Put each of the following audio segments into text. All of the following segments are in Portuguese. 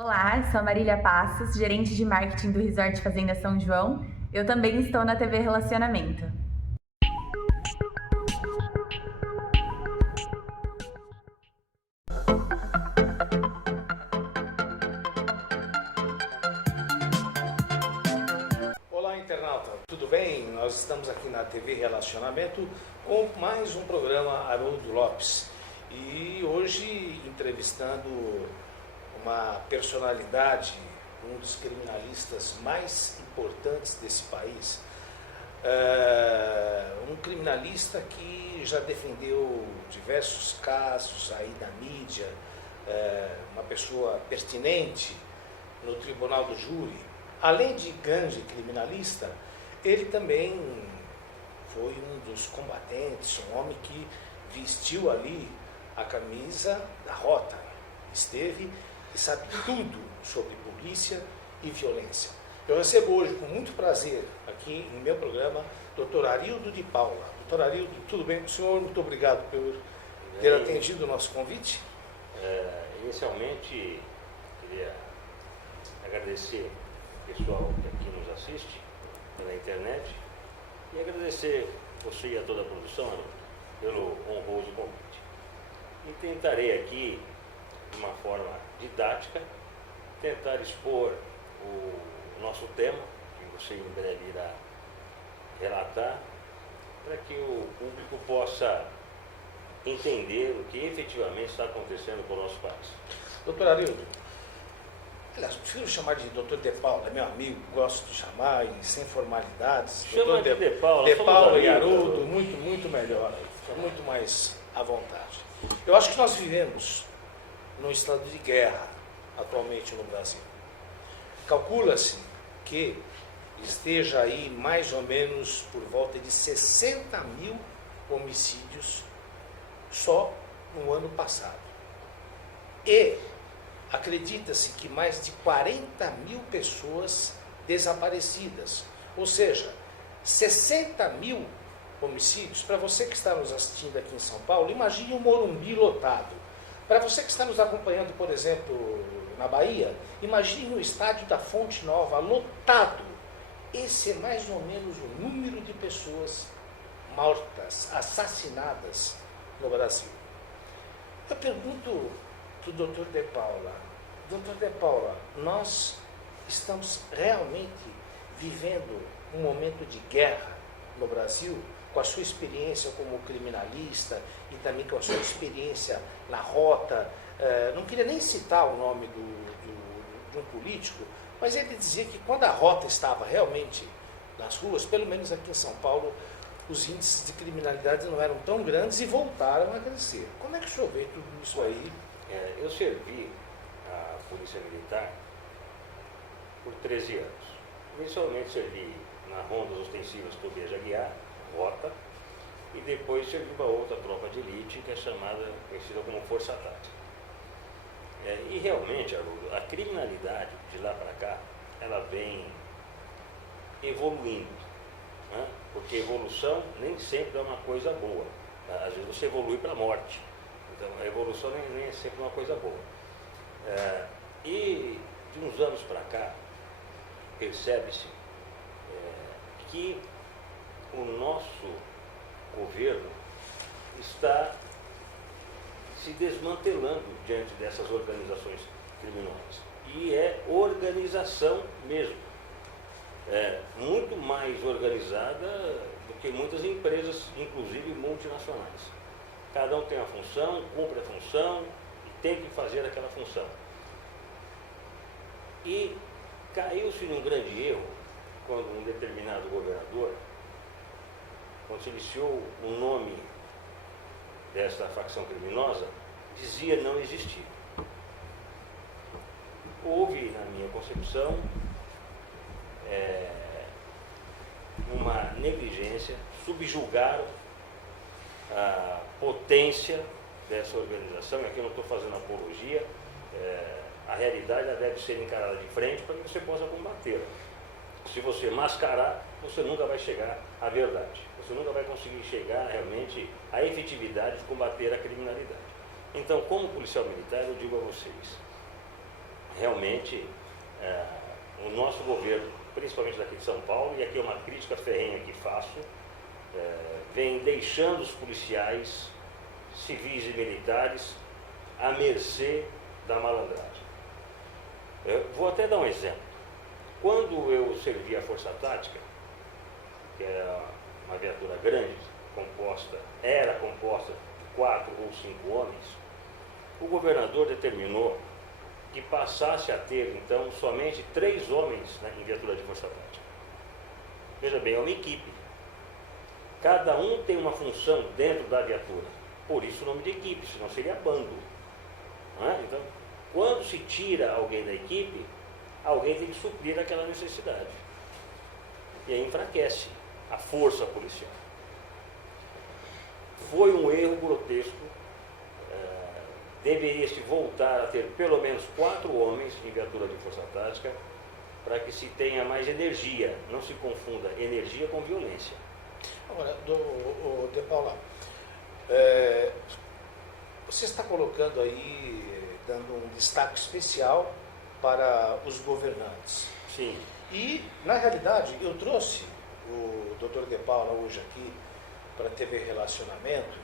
Olá, sou a Marília Passos, gerente de marketing do Resort Fazenda São João. Eu também estou na TV Relacionamento. Olá, internauta, tudo bem? Nós estamos aqui na TV Relacionamento com mais um programa Haroldo Lopes e hoje entrevistando uma personalidade, um dos criminalistas mais importantes desse país, um criminalista que já defendeu diversos casos aí na mídia, uma pessoa pertinente no tribunal do júri. Além de grande criminalista, ele também foi um dos combatentes, um homem que vestiu ali a camisa da rota, esteve e sabe tudo sobre polícia e violência. Eu recebo hoje com muito prazer aqui no meu programa Dr. Arildo de Paula. Dr. Arildo, tudo bem com o senhor? Muito obrigado por ter atendido o nosso convite. Inicialmente, queria agradecer o pessoal que aqui nos assiste pela internet e agradecer você e a toda a produção, Haroldo, pelo honroso convite. E tentarei aqui, de uma forma didática, tentar expor o nosso tema, que você em breve irá relatar, para que o público possa entender o que efetivamente está acontecendo com o nosso país. Doutor Arildo, aliás, prefiro chamar de Dr. De Paula, é meu amigo, gosto de chamar e sem formalidades. Chama Dr. de Paula, De somos Paula e amigos, Haroldo, Haroldo. muito melhor, fica muito mais à vontade. Eu acho que nós vivemos num estado de guerra atualmente no Brasil. Calcula-se que esteja aí mais ou menos por volta de 60 mil homicídios só no ano passado. E acredita-se que mais de 40 mil pessoas desaparecidas, ou seja, 60 mil homicídios. Para você que está nos assistindo aqui em São Paulo, imagine um Morumbi lotado. Para você que está nos acompanhando, por exemplo, na Bahia, imagine o estádio da Fonte Nova lotado. Esse é mais ou menos o número de pessoas mortas, assassinadas no Brasil. Eu pergunto para o Dr. De Paula, Dr. De Paula, nós estamos realmente vivendo um momento de guerra no Brasil, com a sua experiência como criminalista e também com a sua experiência na rota. Não queria nem citar o nome de um político, mas ele dizia que quando a rota estava realmente nas ruas, pelo menos aqui em São Paulo, os índices de criminalidade não eram tão grandes e voltaram a crescer. Como é que o senhor vê tudo isso aí? Eu servi a Polícia Militar por 13 anos. Inicialmente servi na Rondas Ostensivas Tobias Aguiar, Rota, e depois servi uma outra tropa de elite que é conhecida como Força Tática. E realmente, Haroldo, a criminalidade de lá para cá, ela vem evoluindo, né? Porque evolução nem sempre é uma coisa boa. Às vezes você evolui para a morte. Então, a evolução nem é sempre uma coisa boa. E de uns anos para cá, percebe-se que o nosso governo está se desmantelando diante dessas organizações criminosas. E é organização mesmo. Muito mais organizada do que muitas empresas, inclusive multinacionais. Cada um tem a função, cumpre a função e tem que fazer aquela função. E caiu-se num grande erro quando um determinado governador, quando se iniciou o nome desta facção criminosa, dizia não existir. Houve, na minha concepção, uma negligência, subjugaram a potência dessa organização, e aqui eu não estou fazendo apologia, a realidade ela deve ser encarada de frente para que você possa combater. Se você mascarar, você nunca vai chegar à verdade. Você nunca vai conseguir chegar realmente à efetividade de combater a criminalidade. Então, como policial militar, eu digo a vocês, realmente o nosso governo, principalmente daqui de São Paulo, e aqui é uma crítica ferrenha que faço, vem deixando os policiais civis e militares à mercê da malandragem. Eu vou até dar um exemplo. Quando eu servi a Força Tática, que era uma viatura grande, era composta de 4 ou 5 homens, o governador determinou que passasse a ter, então, somente 3 homens, né, em viatura de Força Tática. Veja bem, é uma equipe. Cada um tem uma função dentro da viatura. Por isso o nome de equipe, senão seria bando. Não é? Então, quando se tira alguém da equipe, alguém tem que suprir aquela necessidade. E aí enfraquece a força policial. Foi um erro grotesco. Deveria-se voltar a ter pelo menos 4 homens em viatura de Força Tática para que se tenha mais energia. Não se confunda energia com violência. Agora, De Paula, você está colocando aí, dando um destaque especial para os governantes. Sim. E, na realidade, eu trouxe o Dr. De Paula hoje aqui para a TV Relacionamento,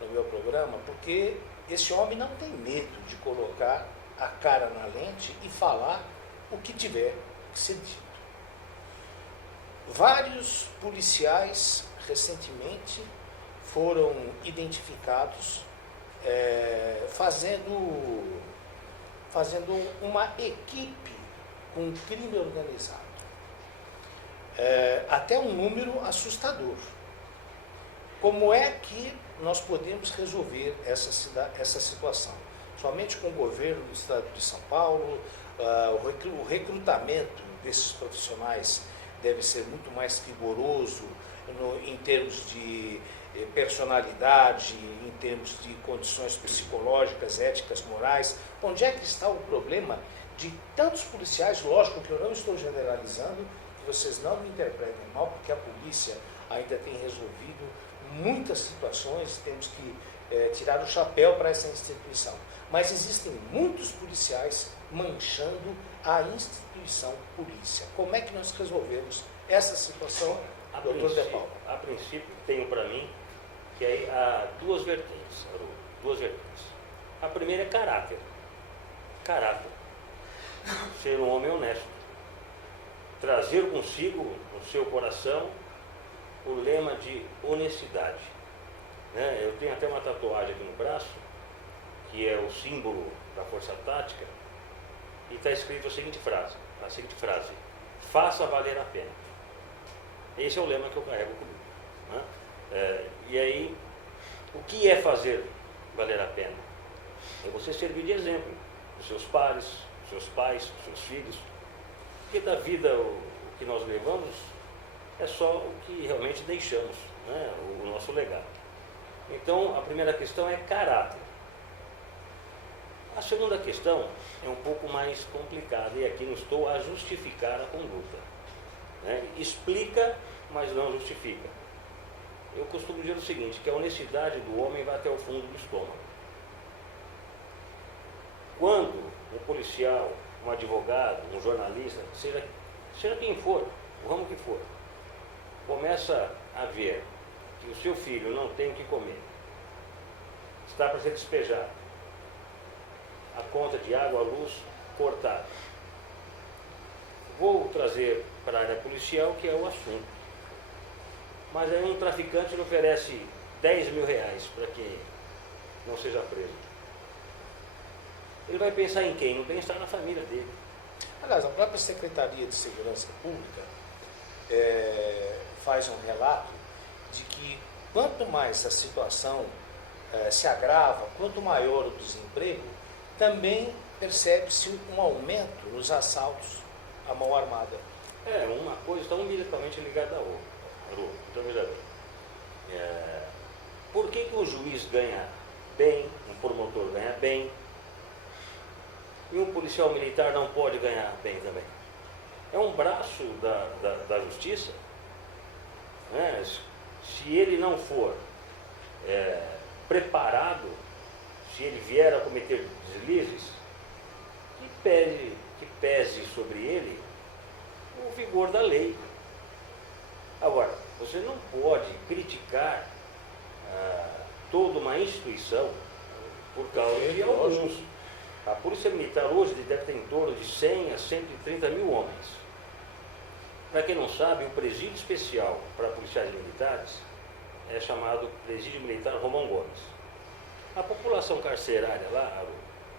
no meu programa, porque esse homem não tem medo de colocar a cara na lente e falar o que tiver que ser dito. Vários policiais recentemente foram identificados fazendo uma equipe com crime organizado. Até um número assustador. Como é que nós podemos resolver essa situação? Somente com o governo do Estado de São Paulo, o recrutamento desses profissionais deve ser muito mais rigoroso em termos de personalidade, em termos de condições psicológicas, éticas, morais. Onde é que está o problema de tantos policiais? Lógico que eu não estou generalizando, que vocês não me interpretem mal, porque a polícia ainda tem resolvido muitas situações, temos que tirar o chapéu para essa instituição. Mas existem muitos policiais manchando a instituição polícia. Como é que nós resolvemos essa situação, doutor De Paula? A princípio, tenho para mim que aí há duas vertentes, Haroldo, duas vertentes. A primeira é caráter. Caráter. Ser um homem honesto. Trazer consigo, no seu coração, o lema de honestidade. Né? Eu tenho até uma tatuagem aqui no braço, que é o símbolo da Força Tática, e está escrito a seguinte frase: faça valer a pena. Esse é o lema que eu carrego comigo. Né? E aí, o que é fazer valer a pena? É você servir de exemplo para os seus pares, seus pais, seus filhos, porque da vida o que nós levamos é só o que realmente deixamos, né? O nosso legado. Então, a primeira questão é caráter. A segunda questão é um pouco mais complicada, e aqui não estou a justificar a conduta. Né? Explica, mas não justifica. Eu costumo dizer o seguinte, que a honestidade do homem vai até o fundo do estômago. Quando um policial, um advogado, um jornalista, seja quem for, o ramo que for, começa a ver que o seu filho não tem o que comer, está para ser despejado, a conta de água, a luz cortada. Vou trazer para a área policial, que é o assunto. Mas aí um traficante lhe oferece 10 mil reais para que não seja preso. Ele vai pensar em quem? No bem-estar na família dele. Aliás, a própria Secretaria de Segurança Pública faz um relato de que quanto mais a situação se agrava, quanto maior o desemprego, também percebe-se um aumento nos assaltos à mão armada. Uma coisa está umbilicalmente ligada à outra. Então, veja bem. Por que o juiz ganha bem, um promotor ganha bem, e um policial militar não pode ganhar bem também? É um braço da justiça. Né? Se ele não for preparado, se ele vier a cometer deslizes, que pese sobre ele o vigor da lei. Agora, você não pode criticar toda uma instituição por causa de alguns. A Polícia Militar hoje deve ter em torno de 100 a 130 mil homens. Para quem não sabe, o presídio especial para policiais militares é chamado Presídio Militar Romão Gomes. A população carcerária lá, Haroldo,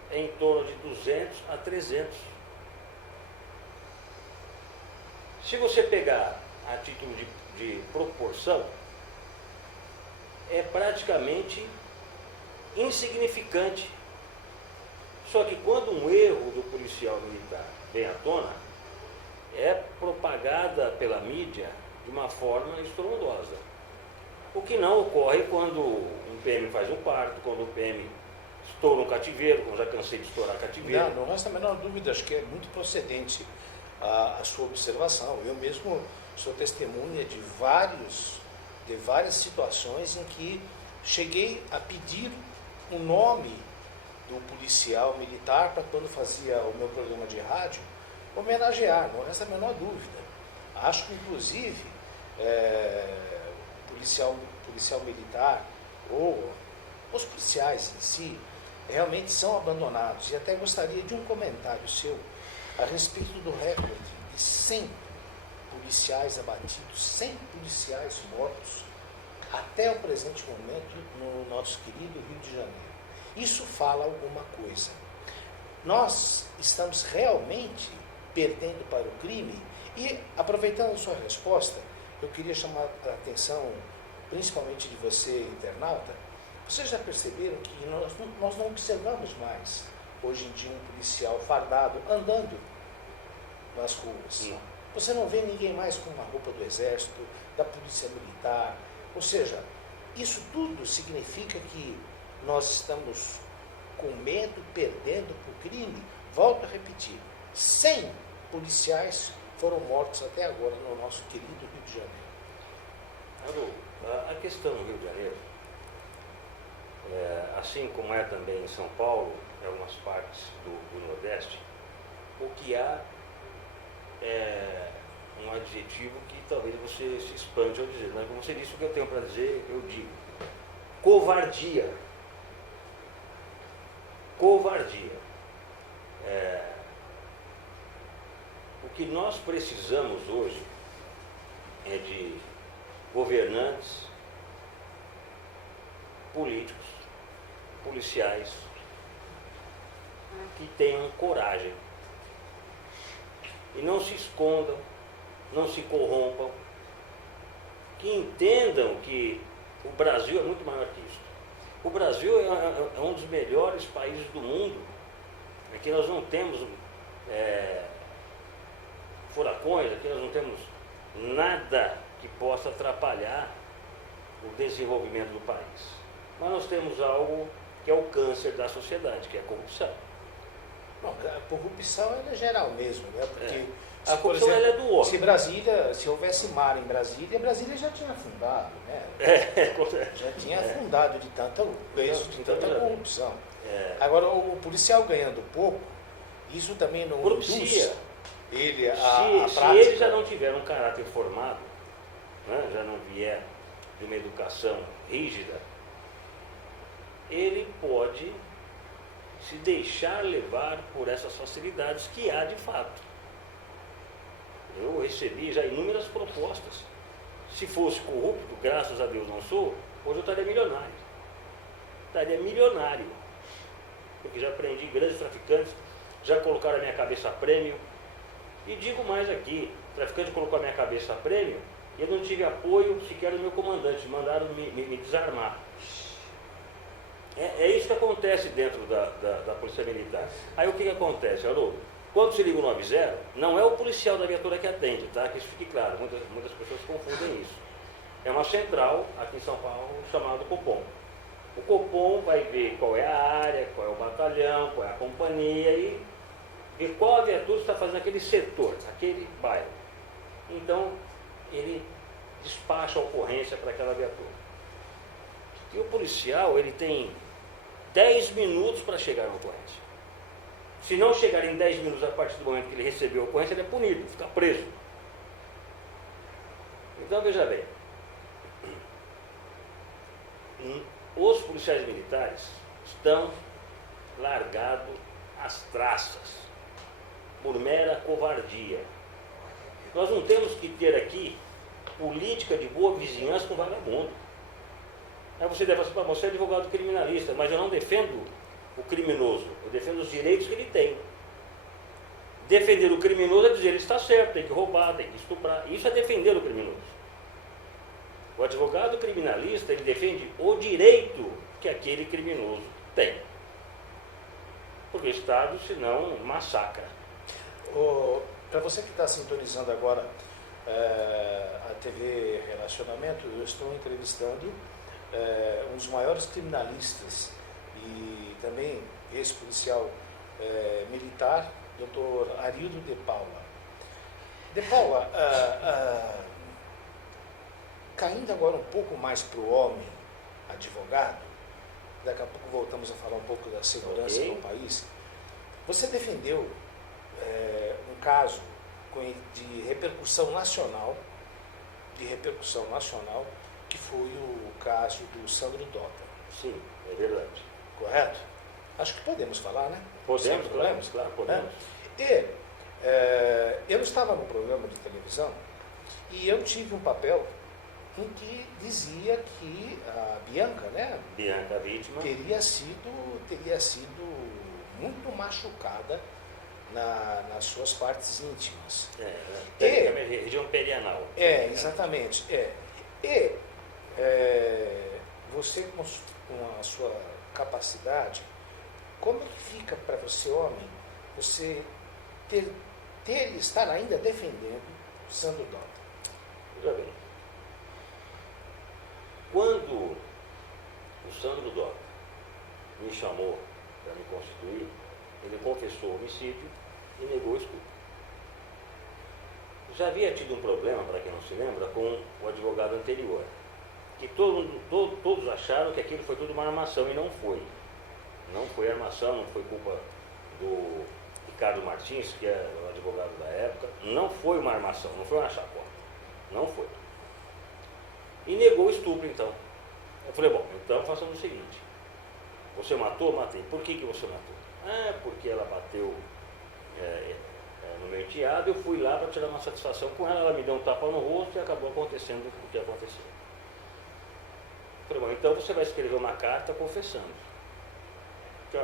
é em torno de 200 a 300. Se você pegar a título de proporção, é praticamente insignificante. Só que quando um erro do policial militar vem à tona, é propagada pela mídia de uma forma estrondosa. O que não ocorre quando um PM faz um parto, quando um PM estoura um cativeiro, como já cansei de estourar cativeiro. Não resta a menor dúvida, acho que é muito procedente a sua observação. Eu mesmo sou testemunha de várias situações em que cheguei a pedir o nome do policial militar para, quando fazia o meu programa de rádio, homenagear, não resta a menor dúvida. Acho que, inclusive, policial militar ou os policiais em si realmente são abandonados. E até gostaria de um comentário seu a respeito do recorde de 100 policiais abatidos, 100 policiais mortos até o presente momento no nosso querido Rio de Janeiro. Isso fala alguma coisa. Nós estamos realmente perdendo para o crime. E, aproveitando a sua resposta, eu queria chamar a atenção, principalmente de você, internauta. Vocês já perceberam que nós não observamos mais, hoje em dia, um policial fardado andando nas ruas? Não. Você não vê ninguém mais com uma roupa do Exército, da Polícia Militar. Ou seja, isso tudo significa que nós estamos com medo, perdendo para o crime. Volto a repetir, 100 policiais foram mortos até agora no nosso querido Rio de Janeiro. Haroldo, a questão do Rio de Janeiro, assim como é também em São Paulo, em algumas partes do Nordeste, o que há é um adjetivo que talvez você se espante ao dizer, mas como você disse, o que eu tenho para dizer, eu digo: covardia. Covardia. O que nós precisamos hoje é de governantes, políticos, policiais, que tenham coragem e não se escondam, não se corrompam, que entendam que o Brasil é muito maior que isso. O Brasil é um dos melhores países do mundo. Aqui nós não temos furacões, aqui nós não temos nada que possa atrapalhar o desenvolvimento do país. Mas nós temos algo que é o câncer da sociedade, que é a corrupção. Bom, a corrupção é geral mesmo, né? Porque, a corrupção ela é do homem. Se houvesse mar em Brasília, Brasília já tinha afundado, né? Já tinha afundado de tanta corrupção. Agora, o policial ganhando pouco, isso também não induz ele a se prática. ele já não tiver um caráter formado, né, já não vier de uma educação rígida, ele pode se deixar levar por essas facilidades que há de fato. Eu recebi já inúmeras propostas. Se fosse corrupto, graças a Deus não sou, hoje eu estaria milionário. Estaria milionário. Porque já aprendi grandes traficantes, já colocaram a minha cabeça a prêmio. E digo mais aqui, o traficante colocou a minha cabeça a prêmio e eu não tive apoio sequer do meu comandante, mandaram me desarmar. É isso que acontece dentro da Polícia Militar. Aí o que acontece, Haroldo? Quando se liga o 90, não é o policial da viatura que atende, tá? Que isso fique claro, muitas pessoas confundem isso. É uma central aqui em São Paulo chamada Copom. O Copom vai ver qual é a área, qual é o batalhão, qual é a companhia e ver qual a viatura está fazendo aquele setor, aquele bairro. Então, ele despacha a ocorrência para aquela viatura. E o policial, ele tem 10 minutos para chegar na ocorrência. Se não chegar em 10 minutos a partir do momento que ele recebeu a ocorrência, ele é punido, fica preso. Então, veja bem, os policiais militares estão largados às traças, por mera covardia. Nós não temos que ter aqui política de boa vizinhança com vagabundo. Aí você deve falar, você é advogado criminalista, mas eu não defendo o criminoso, eu defendo os direitos que ele tem. Defender o criminoso é dizer, ele está certo, tem que roubar, tem que estuprar. Isso é defender o criminoso. O advogado criminalista, ele defende o direito que aquele criminoso tem. Porque o Estado, senão, massacra. Para você que está sintonizando agora a TV Relacionamento, eu estou entrevistando um dos maiores criminalistas e também ex-policial militar, Dr. Arildo de Paula. De Paula, caindo agora um pouco mais para o homem advogado, daqui a pouco voltamos a falar um pouco da segurança no país. Você defendeu um caso de repercussão nacional, que foi o caso do Sandro Dota. Sim, é verdade. Correto? Acho que podemos falar, né? Podemos, claro, podemos. E eu estava no programa de televisão e eu tive um papel em que dizia que a Bianca, né? Bianca, a vítima, teria sido muito machucada nas suas partes íntimas. região perianal. Exatamente. Você com a sua capacidade, como é que fica para você, homem, você estar ainda defendendo Sandro Dota? Veja bem, quando o Sandro Dota me chamou para me constituir, ele confessou o homicídio e negou o estupro. Já havia tido um problema, para quem não se lembra, com o advogado anterior, que todos acharam que aquilo foi tudo uma armação, e não foi. Não foi armação, não foi culpa do Ricardo Martins, que é o advogado da época, não foi uma armação, não foi uma chacota, não foi. E negou o estupro, então. Eu falei, bom, então façamos o seguinte, você matou? Matei. Por que você matou? Porque ela bateu no meu enteado, eu fui lá para tirar uma satisfação com ela, ela me deu um tapa no rosto e acabou acontecendo o que aconteceu. Eu falei, bom, então você vai escrever uma carta confessando.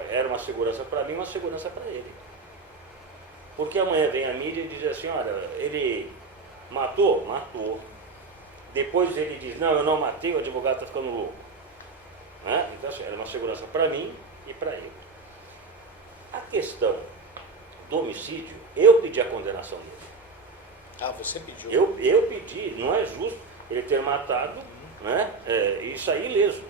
Era uma segurança para mim, uma segurança para ele. Porque amanhã vem a mídia e diz assim, olha, ele matou? Matou. Depois ele diz, não, eu não matei, o advogado está ficando louco. Então assim, era uma segurança para mim e para ele. A questão do homicídio, eu pedi a condenação dele. Você pediu? Eu pedi, não é justo ele ter matado, e sair ileso.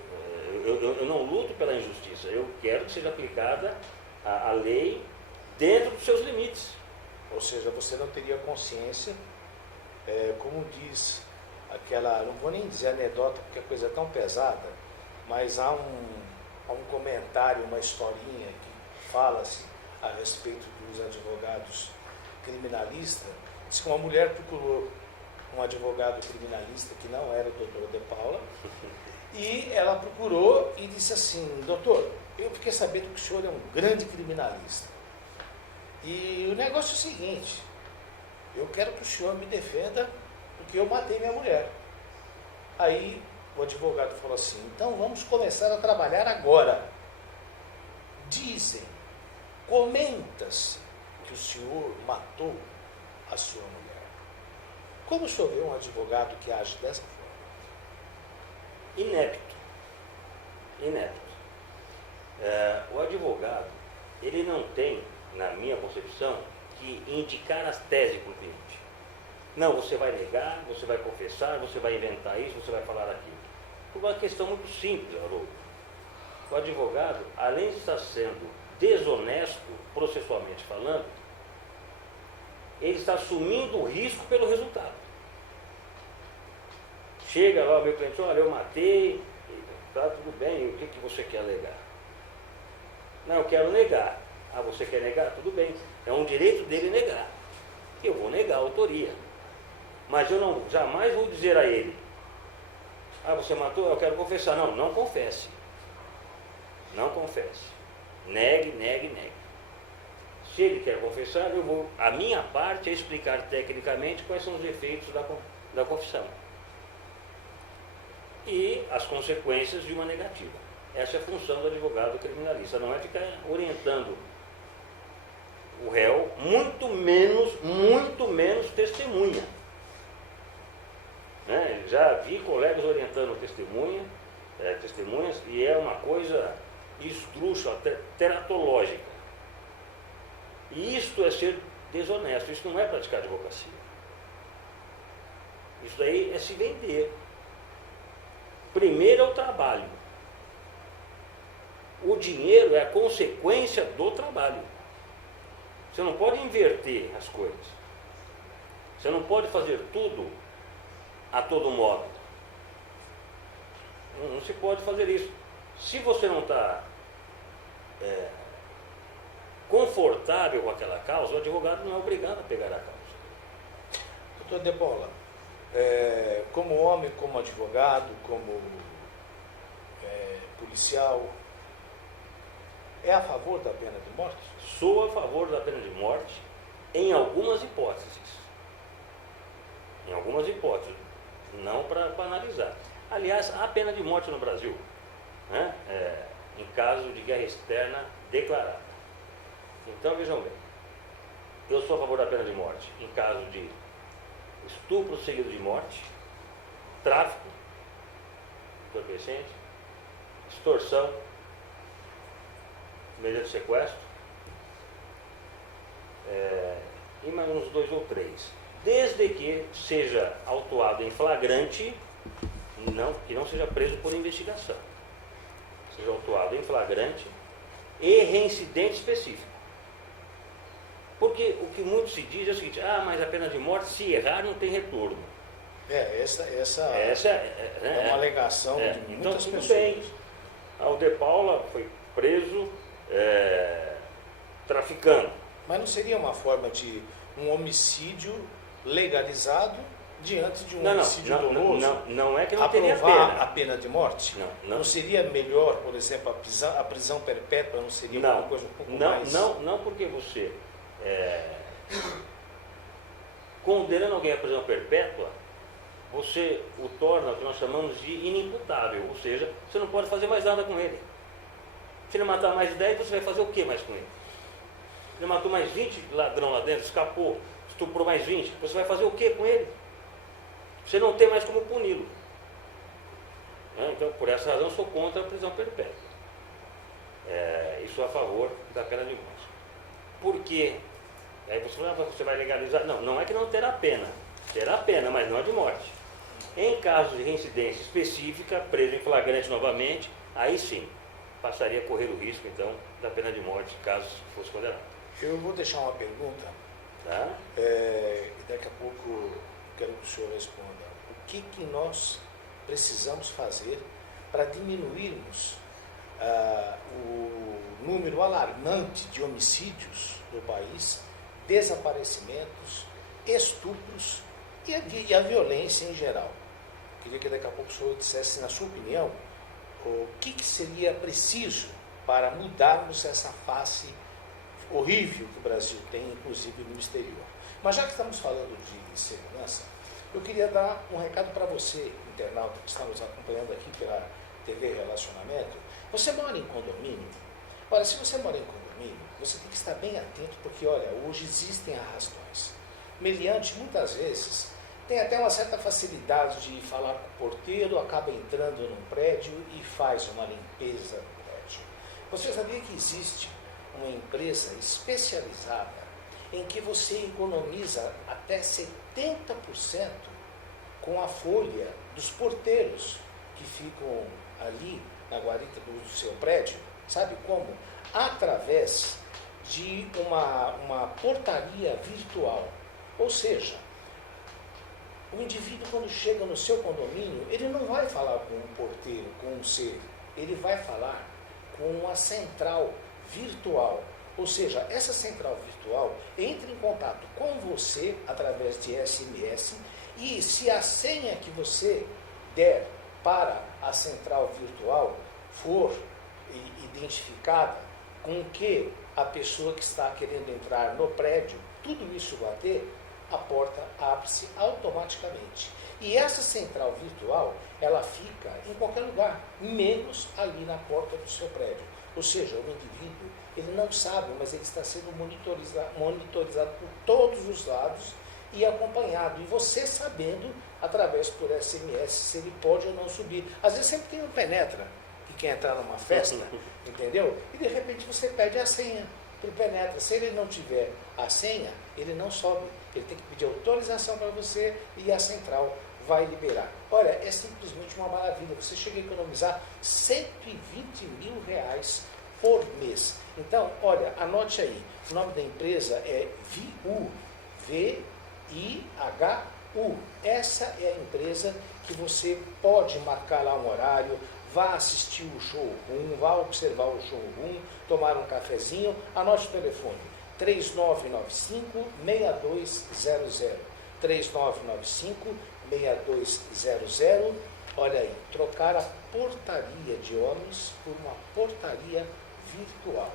Eu não luto pela injustiça, eu quero que seja aplicada a lei dentro dos seus limites. Ou seja, você não teria consciência, como diz aquela, não vou nem dizer anedota porque a coisa é tão pesada, mas há um comentário, uma historinha que fala-se a respeito dos advogados criminalistas. Diz que uma mulher procurou um advogado criminalista que não era o doutor De Paula, e ela procurou e disse assim, doutor, eu fiquei sabendo que o senhor é um grande criminalista. E o negócio é o seguinte, eu quero que o senhor me defenda porque eu matei minha mulher. Aí o advogado falou assim, então vamos começar a trabalhar agora. Dizem, comenta-se que o senhor matou a sua mulher. Como o senhor vê um advogado que age dessa forma? Inepto. O advogado, ele não tem, na minha concepção, que indicar as teses para o cliente. Não, você vai negar, você vai confessar, você vai inventar isso, você vai falar aquilo. Por uma questão muito simples, Haroldo. O advogado, além de estar sendo desonesto, processualmente falando, ele está assumindo o risco pelo resultado. Chega lá o meu cliente, olha, eu matei, tá tudo bem, o que você quer alegar? Não, eu quero negar. Ah, você quer negar? Tudo bem. É um direito dele negar. Eu vou negar a autoria. Mas eu jamais vou dizer a ele: ah, você matou? Eu quero confessar. Não, não confesse. Não confesse. Negue, negue, negue. Se ele quer confessar, a minha parte é explicar tecnicamente quais são os efeitos da confissão e as consequências de uma negativa. Essa é a função do advogado criminalista, não é ficar orientando o réu, muito menos testemunha. Né? Já vi colegas orientando testemunhas, e é uma coisa esdrúxula, até teratológica. E isto é ser desonesto, isso não é praticar advocacia. Isso daí é se vender. Primeiro é o trabalho. O dinheiro é a consequência do trabalho. Você não pode inverter as coisas. Você não pode fazer tudo a todo modo. Não se pode fazer isso. Se você não está confortável com aquela causa, o advogado não é obrigado a pegar a causa. Doutor De Paula, como homem, como advogado, como policial, é a favor da pena de morte? Sou a favor da pena de morte em algumas hipóteses. Em algumas hipóteses. Não para analisar. Aliás, há pena de morte no Brasil, né? Em caso de guerra externa declarada. Então, vejam bem, eu sou a favor da pena de morte em caso de estupro seguido de morte, tráfico, entorpecente, extorsão, mediante sequestro, e mais uns 2 ou 3. Desde que seja autuado em flagrante, que não seja preso por investigação. Seja autuado em flagrante e reincidente específico. Porque o que muito se diz é o seguinte: ah, mas a pena de morte, se errar, não tem retorno. Essa é uma alegação de então, muitas tudo pessoas. bem. O De Paula foi preso traficando. Mas não seria uma forma de um homicídio legalizado diante de um homicídio doloso? Não é que não teria aprovar pena. a pena de morte? Não seria melhor, por exemplo, a prisão perpétua não seria uma coisa um pouco mais... Não, porque você condenando alguém à prisão perpétua, você o torna o que nós chamamos de inimputável, ou seja, você não pode fazer mais nada com ele. Se ele matar mais de 10, você vai fazer o que mais com ele? Ele matou mais 20 ladrão lá dentro, escapou, estuprou mais 20, você vai fazer o que com ele? Você não tem mais como puni-lo. Então, por essa razão, eu sou contra a prisão perpétua. E sou a favor da pena de morte. Por quê? Aí você vai legalizar. Não é que não terá pena. Terá pena, mas não é de morte. Em caso de reincidência específica, preso em flagrante novamente, aí sim, passaria a correr o risco, então, da pena de morte, caso fosse condenado. Eu vou deixar uma pergunta, Tá? e daqui a pouco quero que o senhor responda. O que nós precisamos fazer para diminuirmos o número alarmante de homicídios no país, desaparecimentos, estupros e a violência em geral? Queria que daqui a pouco o senhor dissesse, na sua opinião, o que seria preciso para mudarmos essa face horrível que o Brasil tem, inclusive no exterior. Mas já que estamos falando de segurança, eu queria dar um recado para você, internauta, que está nos acompanhando aqui pela TV Relacionamento. Você mora em condomínio? Olha, se você mora em condomínio, você tem que estar bem atento, porque, olha, hoje existem arrastões. Meliante, muitas vezes, tem até uma certa facilidade de falar com o porteiro, acaba entrando num prédio e faz uma limpeza no prédio. Você sabia que existe uma empresa especializada em que você economiza até 70% com a folha dos porteiros que ficam ali na guarita do seu prédio? Sabe como? Através de uma portaria virtual. Ou seja, o indivíduo, quando chega no seu condomínio, ele não vai falar com um porteiro, com um ser, ele vai falar com uma central virtual. Ou seja, essa central virtual entra em contato com você através de SMS e se a senha que você der para a central virtual for identificada com que a pessoa que está querendo entrar no prédio, tudo isso bater, a porta abre-se automaticamente. E essa central virtual, ela fica em qualquer lugar, menos ali na porta do seu prédio. Ou seja, o indivíduo, ele não sabe, mas ele está sendo monitorizado por todos os lados e acompanhado. E você sabendo, através por SMS, se ele pode ou não subir. Às vezes sempre tem um penetra que quer entrar numa festa, entendeu? E de repente você pede a senha para o penetra. Se ele não tiver a senha, ele não sobe. Ele tem que pedir autorização para você e a central vai liberar. Olha, é simplesmente uma maravilha. Você chega a economizar R$120 mil por mês. Então, olha, anote aí. O nome da empresa é VIHU. V-I-H-U. Essa é a empresa que você pode marcar lá um horário, vá assistir o showroom, vá observar o showroom, tomar um cafezinho. Anote o telefone. 3995-6200. 3995-6200. Olha aí, trocar a portaria de homens por uma portaria virtual.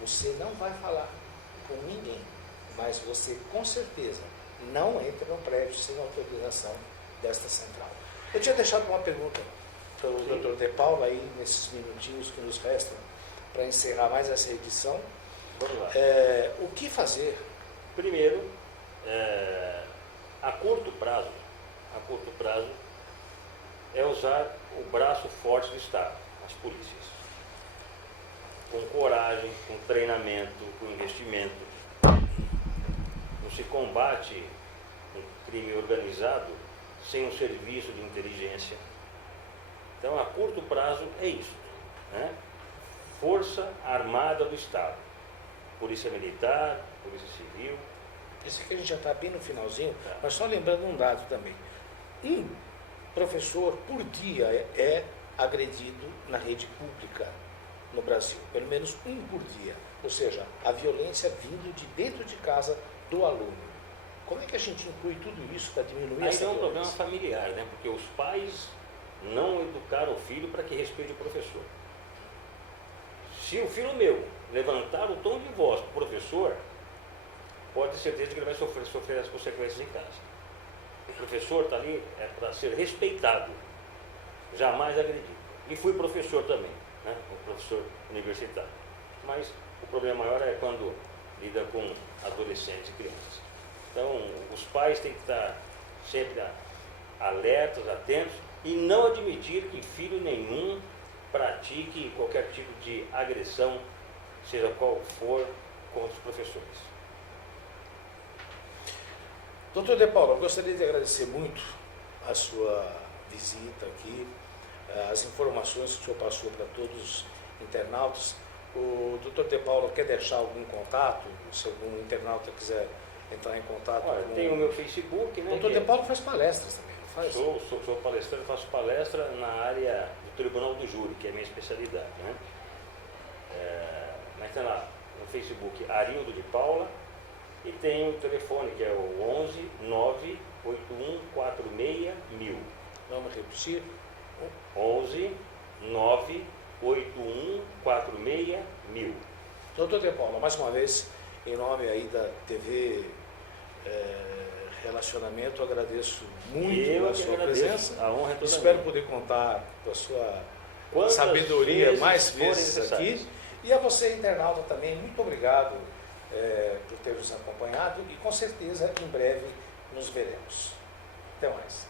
Você não vai falar com ninguém, mas você com certeza não entra no prédio sem autorização desta central. Eu tinha deixado uma pergunta para o Dr. De Paula aí nesses minutinhos que nos restam para encerrar mais essa edição. Vamos lá. O que fazer? Primeiro, a curto prazo é usar o braço forte do Estado, as polícias. Com coragem, com treinamento, com investimento. Não se combate um crime organizado sem um serviço de inteligência. Então, a curto prazo é isso, né? Força Armada do Estado. Polícia Militar, Polícia Civil. Isso aqui a gente já está bem no finalzinho, mas só lembrando um dado também. Um professor por dia é agredido na rede pública no Brasil, pelo menos um por dia. Ou seja, a violência vindo de dentro de casa do aluno. Como é que a gente inclui tudo isso para diminuir essa Aí é um violência? problema familiar, né? Porque os pais não educaram o filho para que respeite o professor. Se o filho meu levantar o tom de voz para o professor, pode ter certeza que ele vai sofrer as consequências em casa. O professor está ali para ser respeitado, jamais agredido. E fui professor também, né? Professor universitário. Mas o problema maior é quando lida com adolescentes e crianças. Então, os pais têm que estar sempre alertas, atentos e não admitir que filho nenhum pratique qualquer tipo de agressão, seja qual for, contra os professores. Doutor De Paula, eu gostaria de agradecer muito a sua visita aqui, as informações que o senhor passou para todos os internautas. O doutor De Paula quer deixar algum contato, se algum internauta quiser entrar em contato? Olha, tem o meu Facebook, né? O doutor De Paula faz palestras também, não faz? Sou palestrante, faço palestra na área do Tribunal do Júri, que é a minha especialidade, né? Mas tem lá no Facebook Arildo de Paula e tem o telefone que é o 11 981 46 1000. Vamos repetir? 11 981 46 1000. Doutor De Paula, mais uma vez, em nome aí da TV Relacionamento, agradeço muito a sua presença. A honra é toda Espero minha. poder contar com a sua Quantas sabedoria vezes mais forem vezes aqui. necessárias. E a você, internauta, também, muito obrigado por ter nos acompanhado e com certeza em breve nos veremos. Até mais.